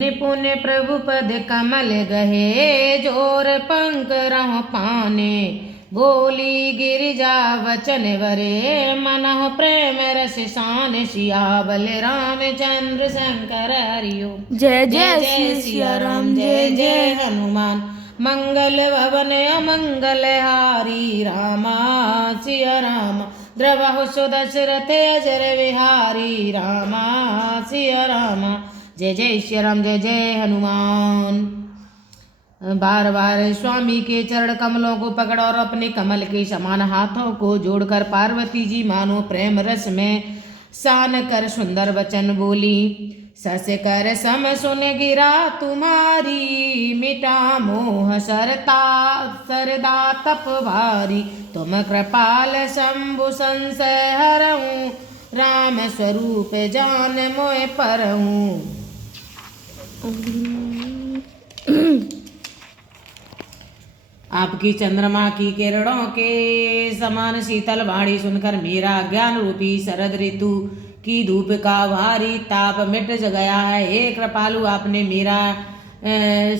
निपुण प्रभु पद कमल गहे जोर पंक रह पाने बोली गिरिजा वचन वरे मनह प्रेम रस शान सियावल रामचंद्र शंकर हरिओ। जय जय सिया राम, जय जय हनुमान। मंगल भवन अमंगल हारी रामा सिया राम। द्रवहु सुदशरथ अजर विहारी रामा सिया रामा। जय जय श्री राम, जय जय हनुमान। बार बार स्वामी के चरण कमलों को पकड़ और अपने कमल के समान हाथों को जोड़कर पार्वती जी मानो प्रेम रस में सान कर सुंदर वचन बोली। सस कर सम सुन गिरा तुम्हारी मिटा मोह सरदा तप भारी। तुम कृपाल शंभु संशय हरऊं राम स्वरूप जान मोय परऊं। आपकी चंद्रमा की किरणों के समान शीतल वाणी सुनकर मेरा ज्ञान रूपी शरद ऋतु की धूप का भारी ताप मिट गया है। हे कृपालु, आपने मेरा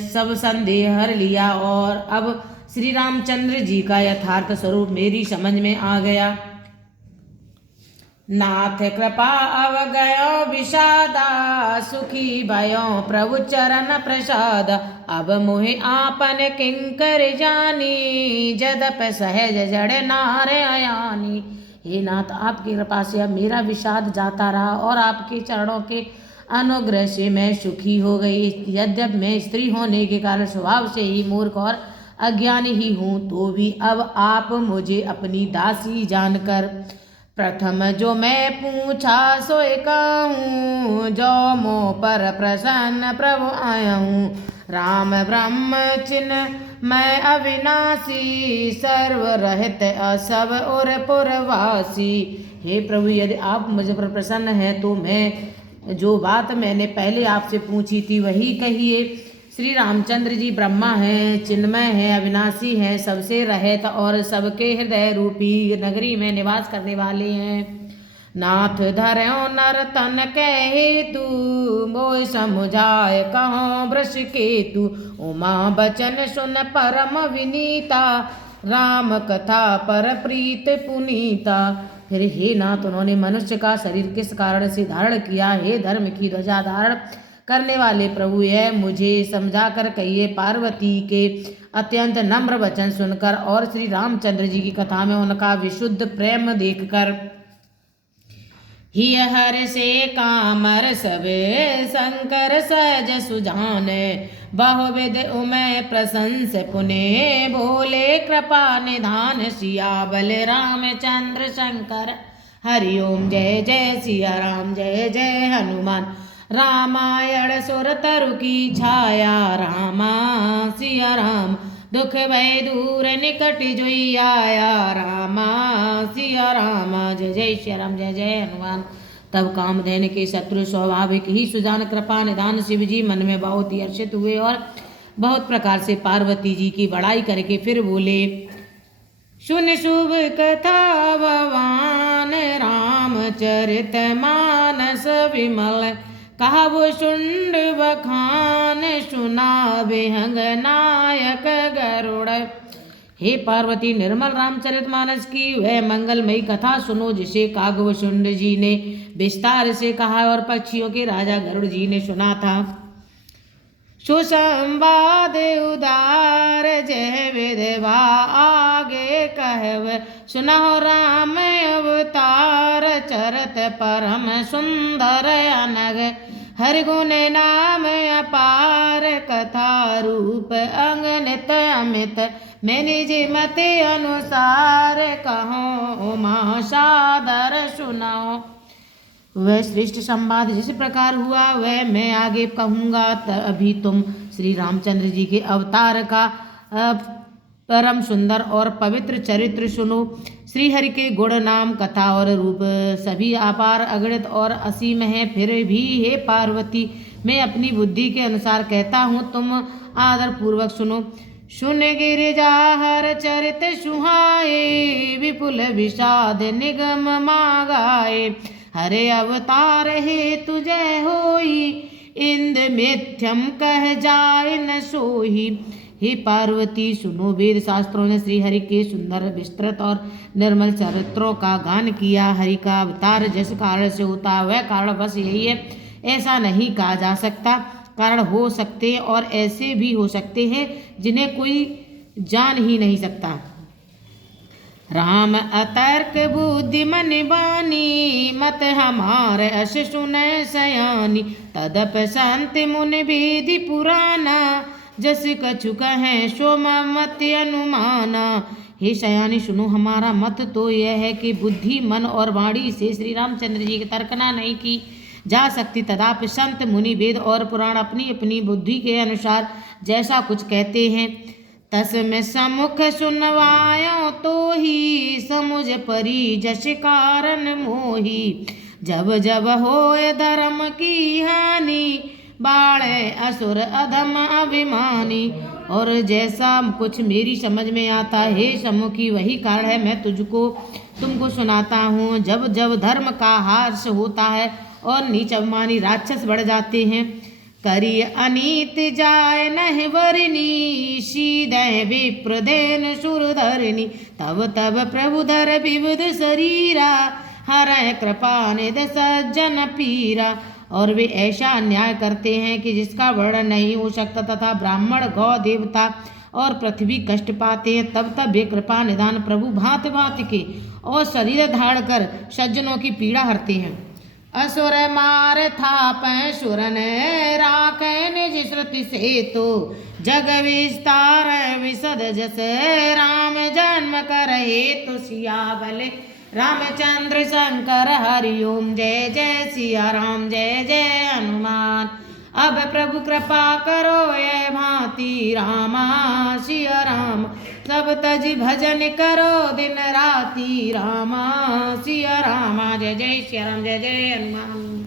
सब संदेह हर लिया और अब श्री रामचंद्र जी का यथार्थ स्वरूप मेरी समझ में आ गया। नाथ कृपा अवगयो विषादा सुखी भयो प्रभु चरण प्रसाद। अब मोहि आपन किंकर जानी जदप सहज जड़ नारे अयानी। हे नाथ, आपकी कृपा से अब मेरा विषाद जाता रहा और आपके चरणों के अनुग्रह से मैं सुखी हो गई। यद्यप मैं स्त्री होने के कारण स्वभाव से ही मूर्ख और अज्ञानी ही हूँ, तो भी अब आप मुझे अपनी दासी जानकर प्रथम जो मैं पूछा सोए कहूँ। जो मोह पर प्रसन्न प्रभु आया हूँ। राम ब्रह्म चिन्ह मैं अविनाशी सर्व रहित असब और पुरवासी। हे प्रभु, यदि आप मुझ पर प्रसन्न हैं तो मैं जो बात मैंने पहले आपसे पूछी थी वही कहिए। श्री रामचंद्र जी ब्रह्मा हैं, चिन्मय हैं, अविनाशी हैं, सबसे रहित और सबके हृदय रूपी नगरी में निवास करने वाले हैं। नाथ धर्यो नर तन कहे तू मोय समुझाय कहो वृष केतु। उमा बचन सुन परम विनीता राम कथा पर प्रीत पुनीता। फिर हे नाथ, उन्होंने मनुष्य का शरीर किस कारण से धारण किया। हे धर्म की ध्वजा धारण करने वाले प्रभु, यह मुझे समझा कर कहिए। पार्वती के अत्यंत नम्र वचन सुनकर और श्री रामचंद्र जी की कथा में उनका विशुद्ध प्रेम देखकर ही हर से कामर सबे शंकर सहज सुजाने। बहुविध उमय प्रशंस पुने बोले कृपा निधान। सियावल रामचंद्र शंकर हरिओम। जय जय सिया राम, जय जय हनुमान। रामायण सुर तरु की छाया रामा सिया राम। दुख भय दूर निकट जोई आया रामा सिया राम। जय जय श्री राम, जय जय हनुमान। तब कामधेन के शत्रु स्वाभाविक ही सुजान कृपा निधान शिव जी मन में बहुत ही हर्षित हुए और बहुत प्रकार से पार्वती जी की बड़ाई करके फिर बोले। सुन शुभ कथा भगवान रामचरित मानस विमल। कहावो शुंड बखान सुना विहंग नायक गरुड़। हे पार्वती, निर्मल रामचरित मानस की वह मंगलमयी कथा सुनो जिसे कागभूषुंड जी ने विस्तार से कहा और पक्षियों के राजा गरुड़ जी ने सुना था। सुसंवाद उदार जय विधवा आगे कहव। सुनहो राम अवतार चरत परम सुंदर अनग। हर गुण नाम अपार कथा रूप अंगनित अमित। मैं निज मत अनुसार कहो मां सादर सुनाओ। वह श्रेष्ठ संवाद जिस प्रकार हुआ वह मैं आगे कहूँगा। अभी तुम श्री रामचंद्र जी के अवतार का परम सुंदर और पवित्र चरित्र सुनो। श्री हरि के गुण नाम कथा और रूप सभी अपार अगणित और असीम हैं। फिर भी हे पार्वती, मैं अपनी बुद्धि के अनुसार कहता हूँ, तुम आदर पूर्वक सुनो। सुन गिरिजा हर चरित सुहाए विपुल विषाद निगम मागाए। हरे अवतार हे तुझे होई इंद मिथ्यम कह जाए न सोही। हे पार्वती सुनो, वेद शास्त्रों ने श्री हरि के सुंदर विस्तृत और निर्मल चरित्रों का गान किया। हरि का अवतार जिस कारण से होता है वह कारण बस यही है, ऐसा नहीं कहा जा सकता। कारण हो सकते हैं और ऐसे भी हो सकते हैं जिन्हें कोई जान ही नहीं सकता। राम अतर्क बुद्धि मन बानी, मत हमारे अस सुनय सयानी। तदप संत मुनि वेदी पुराना, जस कछु कहें सो मत अनुमाना। हे सयानी सुनो, हमारा मत तो यह है कि बुद्धि मन और वाणी से श्री रामचंद्र जी की तर्कना नहीं की जा सकती। तदाप संत मुनि वेद और पुराण अपनी अपनी बुद्धि के अनुसार जैसा कुछ कहते हैं तस्में समुख सुनवायो तो ही, समुझ परी जस कारण मोही। जब जब होए धर्म की हानि, बाड़े असुर अधम अभिमानी। और जैसा कुछ मेरी समझ में आता है सम्मुखी वही कारण है मैं तुमको सुनाता हूँ। जब जब धर्म का हास होता है और नीच अभिमानी राक्षस बढ़ जाते हैं, करी अनीत जाय नह वरनी, सीधे विप्रदेन सुरधरनी। तब तब प्रभु धर विविध शरीरा, हरै कृपा निध सज्जन पीरा। और वे ऐसा अन्याय करते हैं कि जिसका वर्णन नहीं हो सकता, तथा ब्राह्मण गौ देवता और पृथ्वी कष्ट पाते हैं। तब तब वे कृपा निधान प्रभु भांत भांत के और शरीर धारण कर सज्जनों की पीड़ा हरते हैं। असुर मार थापै सुरन राकै निज श्रुति से, तो जग विस्तार विशद जस राम जन्म करहे तो सियावल। रामचंद्र शंकर हरिओम, जय जय सिया राम जय जय हनुमान। अब प्रभु कृपा करो ये भांति रामा, सिया राम सब तज भजन करो दिन राति रामा, सिया रामा। जय जय सिया राम जय जय हनुमान।